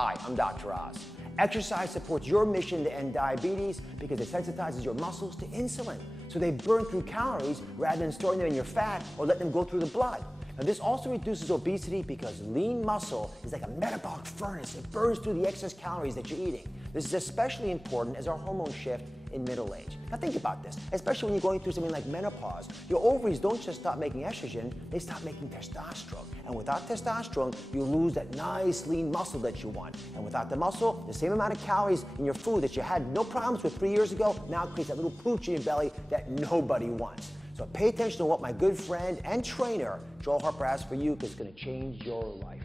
Hi, I'm Dr. Oz. Exercise supports your mission to end diabetes because it sensitizes your muscles to insulin, so they burn through calories rather than storing them in your fat or letting them go through the blood. Now, this also reduces obesity because lean muscle is like a metabolic furnace. It burns through the excess calories that you're eating. This is especially important as our hormones shift in middle age. Now think about this, especially when you're going through something like menopause. Your ovaries don't just stop making estrogen, they stop making testosterone. And without testosterone, you lose that nice lean muscle that you want. And without the muscle, the same amount of calories in your food that you had no problems with 3 years ago now creates that little pooch in your belly that nobody wants. So pay attention to what my good friend and trainer, Joel Harper, has for you, because it's going to change your life.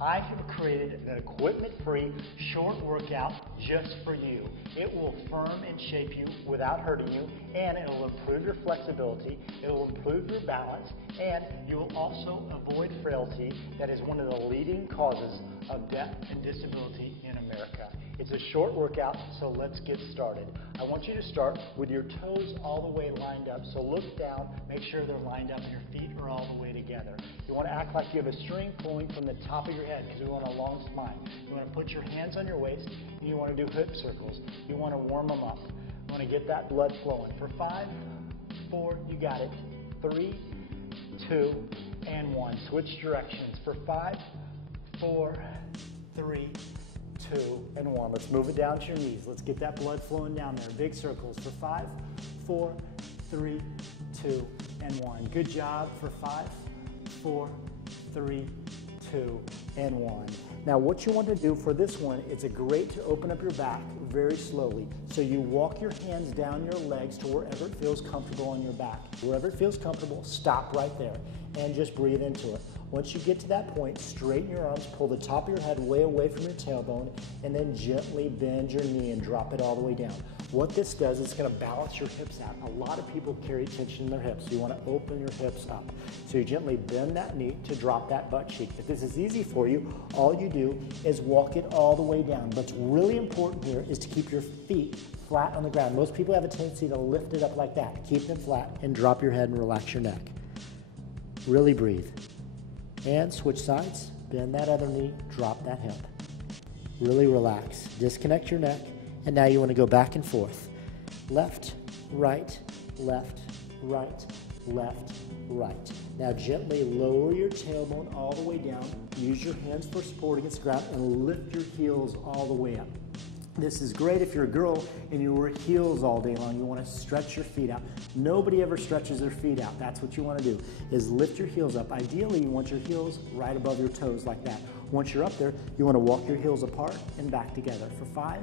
I have created an equipment-free short workout just for you. It will firm and shape you without hurting you, and it will improve your flexibility, it will improve your balance, and you will also avoid frailty that is one of the leading causes of death and disability in America. It's a short workout, so let's get started. I want you to start with your toes all the way lined up. So look down, make sure they're lined up, and your feet are all the way together. You want to act like you have a string pulling from the top of your head because we want a long spine. You want to put your hands on your waist, and you want to do hip circles. You want to warm them up. You want to get that blood flowing. For 5, 4, you got it. 3, 2, and 1. Switch directions. For 5, 4, 3, 2, and 1. Let's move it down to your knees. Let's get that blood flowing down there. Big circles for 5, 4, 3, 2, and 1. Good job for 5, 4, 3, 2, and 1. Now what you want to do for this one, it's great to open up your back very slowly. So you walk your hands down your legs to wherever it feels comfortable on your back. Wherever it feels comfortable, stop right there and just breathe into it. Once you get to that point, straighten your arms, pull the top of your head way away from your tailbone, and then gently bend your knee and drop it all the way down. What this does is it's going to balance your hips out. A lot of people carry tension in their hips, so you want to open your hips up. So you gently bend that knee to drop that butt cheek. If this is easy for you, all you do is walk it all the way down. What's really important here is to keep your feet flat on the ground. Most people have a tendency to lift it up like that. Keep them flat and drop your head and relax your neck. Really breathe. And switch sides, bend that other knee, drop that hip. Really relax. Disconnect your neck, and now you want to go back and forth. Left, right, left, right, left, right. Now gently lower your tailbone all the way down. Use your hands for support against the ground and lift your heels all the way up. This is great if you're a girl and you wear heels all day long. You want to stretch your feet out. Nobody ever stretches their feet out. That's what you want to do, is lift your heels up. Ideally, you want your heels right above your toes like that. Once you're up there, you want to walk your heels apart and back together for 5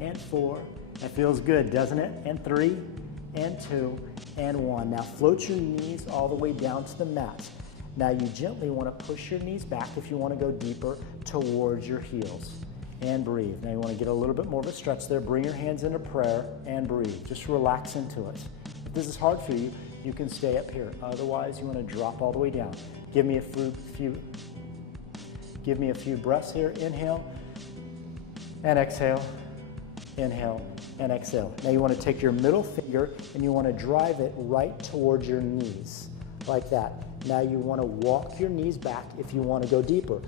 and 4. That feels good, doesn't it? And 3 and 2 and 1. Now float your knees all the way down to the mat. Now you gently want to push your knees back if you want to go deeper towards your heels. And breathe. Now you want to get a little bit more of a stretch there. Bring your hands into prayer and breathe. Just relax into it. If this is hard for you, you can stay up here. Otherwise, you want to drop all the way down. Give me a few breaths here. Inhale and exhale. Inhale and exhale. Now you want to take your middle finger and you want to drive it right towards your knees, like that. Now you want to walk your knees back if you want to go deeper.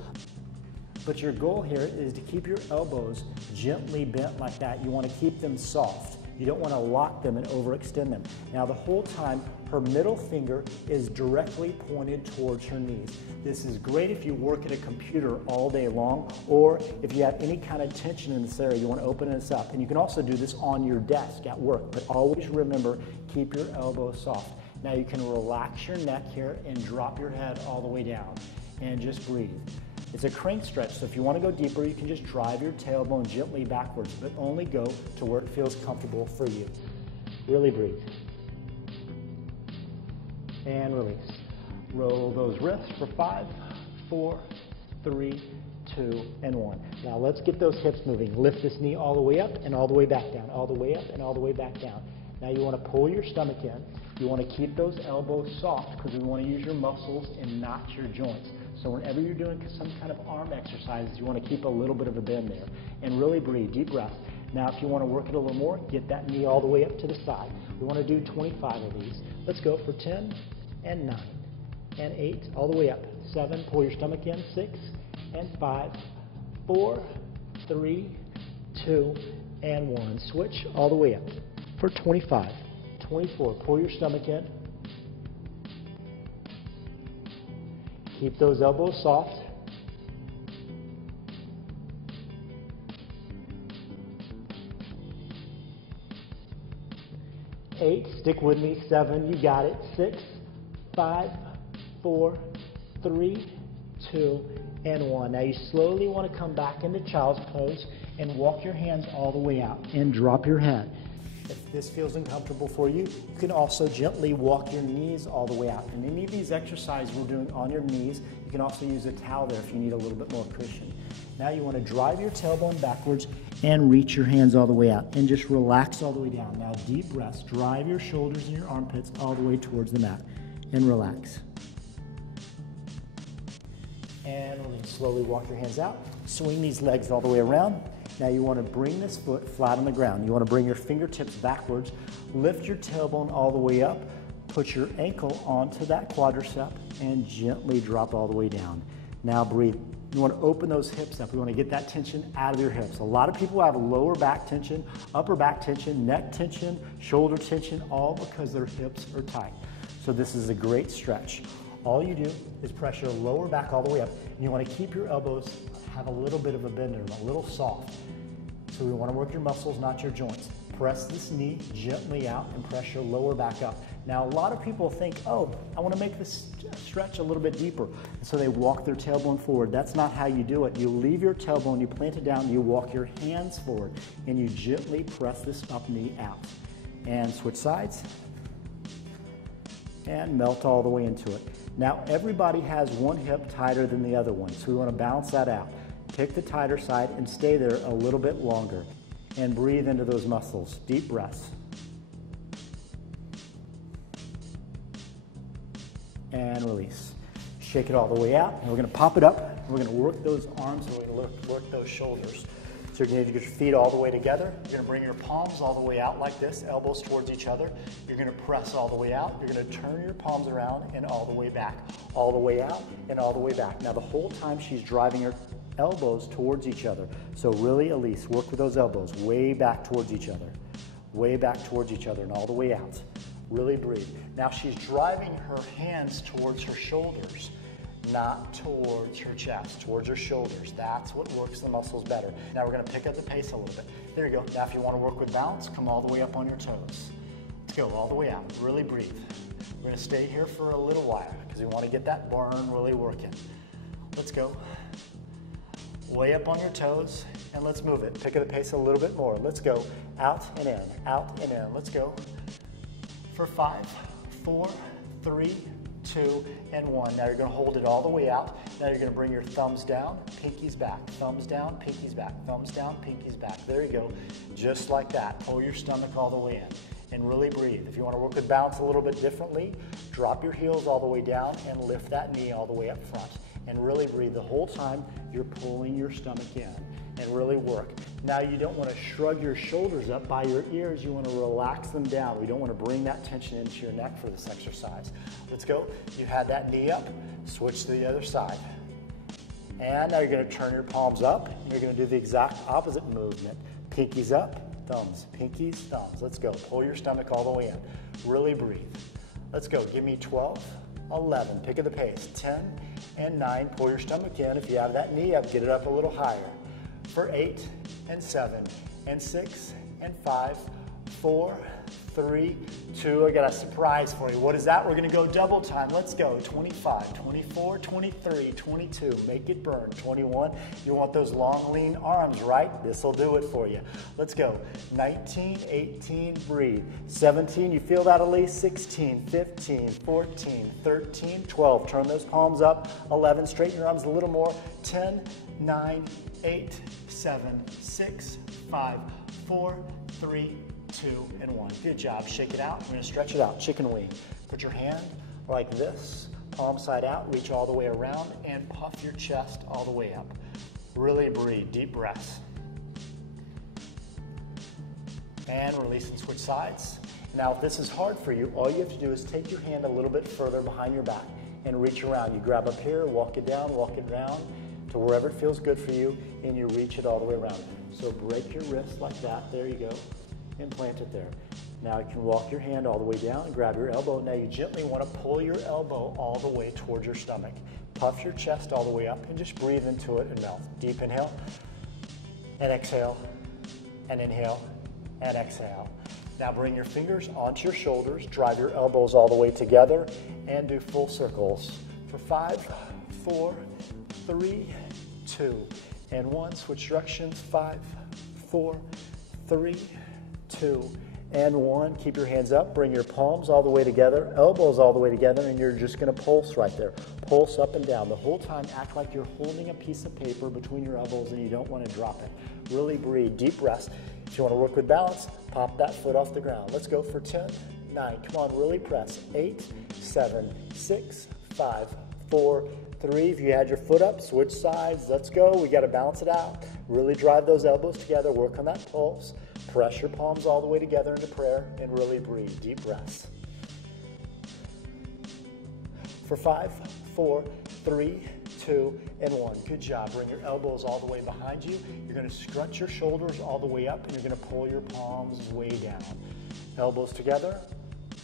But your goal here is to keep your elbows gently bent like that. You want to keep them soft. You don't want to lock them and overextend them. Now the whole time, her middle finger is directly pointed towards her knees. This is great if you work at a computer all day long, or if you have any kind of tension in this area, you want to open this up. And you can also do this on your desk at work, but always remember, keep your elbows soft. Now you can relax your neck here and drop your head all the way down and just breathe. It's a crank stretch, so if you want to go deeper, you can just drive your tailbone gently backwards, but only go to where it feels comfortable for you. Really breathe. And release. Roll those wrists for 5, 4, 3, 2, and 1. Now let's get those hips moving. Lift this knee all the way up and all the way back down, all the way up and all the way back down. Now you want to pull your stomach in. You want to keep those elbows soft because we want to use your muscles and not your joints. So whenever you're doing some kind of arm exercises, you want to keep a little bit of a bend there. And really breathe, deep breath. Now if you want to work it a little more, get that knee all the way up to the side. We want to do 25 of these. Let's go for 10 and 9 and 8, all the way up. 7, pull your stomach in. 6 and 5, 4, 3, 2, and 1. Switch all the way up for 25, 24. Pull your stomach in. Keep those elbows soft. 8, stick with me. 7, you got it. 6, 5, 4, 3, 2, and 1. Now you slowly want to come back into child's pose and walk your hands all the way out and drop your head. If this feels uncomfortable for you, you can also gently walk your knees all the way out. In any of these exercises we're doing on your knees, you can also use a towel there if you need a little bit more cushion. Now you want to drive your tailbone backwards and reach your hands all the way out and just relax all the way down. Now deep breaths, drive your shoulders and your armpits all the way towards the mat and relax. And release. Slowly walk your hands out. Swing these legs all the way around. Now you want to bring this foot flat on the ground. You want to bring your fingertips backwards. Lift your tailbone all the way up. Put your ankle onto that quadricep and gently drop all the way down. Now breathe. You want to open those hips up. You want to get that tension out of your hips. A lot of people have lower back tension, upper back tension, neck tension, shoulder tension, all because their hips are tight. So this is a great stretch. All you do is press your lower back all the way up, and you want to keep your elbows have a little bit of a bend in them, a little soft. So we want to work your muscles, not your joints. Press this knee gently out and press your lower back up. Now, a lot of people think, oh, I want to make this stretch a little bit deeper. And so they walk their tailbone forward. That's not how you do it. You leave your tailbone, you plant it down, you walk your hands forward, and you gently press this up knee out. And switch sides, and melt all the way into it. Now, everybody has one hip tighter than the other one, so we want to balance that out. Pick the tighter side and stay there a little bit longer. And breathe into those muscles. Deep breaths. And release. Shake it all the way out. And we're going to pop it up. We're going to work those arms and we're going to work those shoulders. So you're going to get your feet all the way together. You're going to bring your palms all the way out like this, elbows towards each other. You're going to press all the way out. You're going to turn your palms around and all the way back. All the way out and all the way back. Now the whole time she's driving her elbows towards each other. So really, Elise, work with those elbows way back towards each other. Way back towards each other and all the way out. Really breathe. Now she's driving her hands towards her shoulders, not towards her chest, towards her shoulders. That's what works the muscles better. Now we're going to pick up the pace a little bit. There you go. Now if you want to work with balance, come all the way up on your toes. Let's go all the way out. Really breathe. We're going to stay here for a little while because we want to get that burn really working. Let's go. Way up on your toes, and let's move it. Pick up the pace a little bit more. Let's go. Out and in, out and in. Let's go. For 5, 4, 3, 2, and 1. Now you're going to hold it all the way out. Now you're going to bring your thumbs down, pinkies back. Thumbs down, pinkies back. Thumbs down, pinkies back. There you go. Just like that. Pull your stomach all the way in and really breathe. If you want to work with balance a little bit differently, drop your heels all the way down and lift that knee all the way up front. And really breathe the whole time you're pulling your stomach in and really work. Now you don't want to shrug your shoulders up by your ears, you want to relax them down. We don't want to bring that tension into your neck for this exercise. Let's go. You had that knee up, switch to the other side. And now you're going to turn your palms up. You're going to do the exact opposite movement. Pinkies up, thumbs, pinkies, thumbs. Let's go. Pull your stomach all the way in. Really breathe. Let's go. Give me 12, 11. Pick up the pace. 10, and 9, pull your stomach in. If you have that knee up, get it up a little higher. For 8, and 7, and 6, and 5, 4, 3, 2. I got a surprise for you. What is that? We're going to go double time. Let's go. 25, 24, 23, 22. Make it burn. 21. You want those long, lean arms, right? This will do it for you. Let's go. 19, 18, breathe. 17, you feel that, Elise? 16, 15, 14, 13, 12. Turn those palms up. 11, straighten your arms a little more. 10, 9, 8, 7, 6, 5, 4, 3, 2, and 1. Good job. Shake it out. We're going to stretch it out. Chicken wing. Put your hand like this, palm side out, reach all the way around, and puff your chest all the way up. Really breathe. Deep breaths. And release and switch sides. Now, if this is hard for you, all you have to do is take your hand a little bit further behind your back and reach around. You grab up here, walk it down, to wherever it feels good for you, and you reach it all the way around. So break your wrist like that. There you go. And plant it there. Now you can walk your hand all the way down and grab your elbow. Now you gently want to pull your elbow all the way towards your stomach. Puff your chest all the way up and just breathe into it and melt. Deep inhale and exhale and inhale and exhale. Now bring your fingers onto your shoulders, drive your elbows all the way together, and do full circles for 5, 4, 3, 2, and 1. Switch directions. 5, 4, 3, 2, and 1. Keep your hands up. Bring your palms all the way together, elbows all the way together, and you're just going to pulse right there. Pulse up and down. The whole time, act like you're holding a piece of paper between your elbows and you don't want to drop it. Really breathe. Deep breaths. If you want to work with balance, pop that foot off the ground. Let's go for 10, 9. Come on, really press. 8, 7, 6, 5, 4, 3. If you had your foot up, switch sides. Let's go. We got to balance it out. Really drive those elbows together. Work on that pulse. Press your palms all the way together into prayer and really breathe. Deep breaths. For 5, 4, 3, 2, and 1. Good job. Bring your elbows all the way behind you. You're going to scrunch your shoulders all the way up, and you're going to pull your palms way down. Elbows together,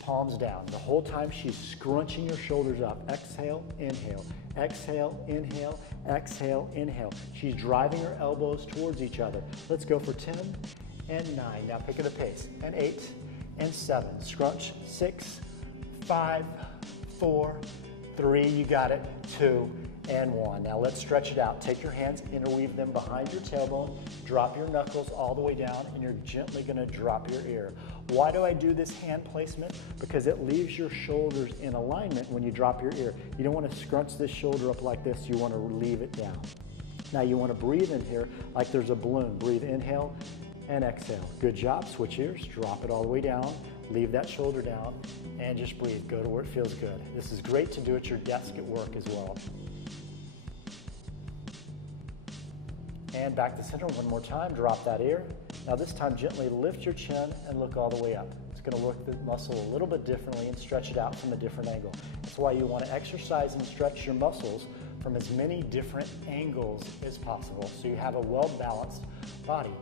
palms down. The whole time she's scrunching your shoulders up. Exhale, inhale. Exhale, inhale. Exhale, inhale. She's driving her elbows towards each other. Let's go for 10 and 9. Now pick it a pace. And 8 and 7. Scrunch. 6, 5, 4, 3. You got it. 2 and 1. Now let's stretch it out. Take your hands, interweave them behind your tailbone, drop your knuckles all the way down, and you're gently going to drop your ear. Why do I do this hand placement? Because it leaves your shoulders in alignment when you drop your ear. You don't want to scrunch this shoulder up like this. You want to leave it down. Now you want to breathe in here like there's a balloon. Breathe, inhale and exhale. Good job. Switch ears. Drop it all the way down. Leave that shoulder down and just breathe. Go to where it feels good. This is great to do at your desk at work as well. And back to center one more time. Drop that ear. Now this time gently lift your chin and look all the way up. It's going to work the muscle a little bit differently and stretch it out from a different angle. That's why you want to exercise and stretch your muscles from as many different angles as possible so you have a well-balanced body.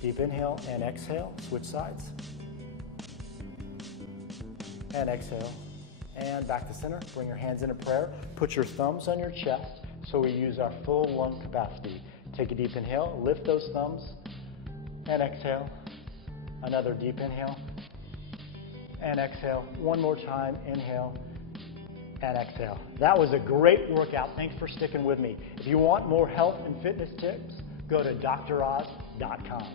Deep inhale and exhale. Switch sides. And exhale. And back to center. Bring your hands into prayer. Put your thumbs on your chest so we use our full lung capacity. Take a deep inhale, lift those thumbs, and exhale. Another deep inhale, and exhale. One more time, inhale, and exhale. That was a great workout. Thanks for sticking with me. If you want more health and fitness tips, go to droz.com.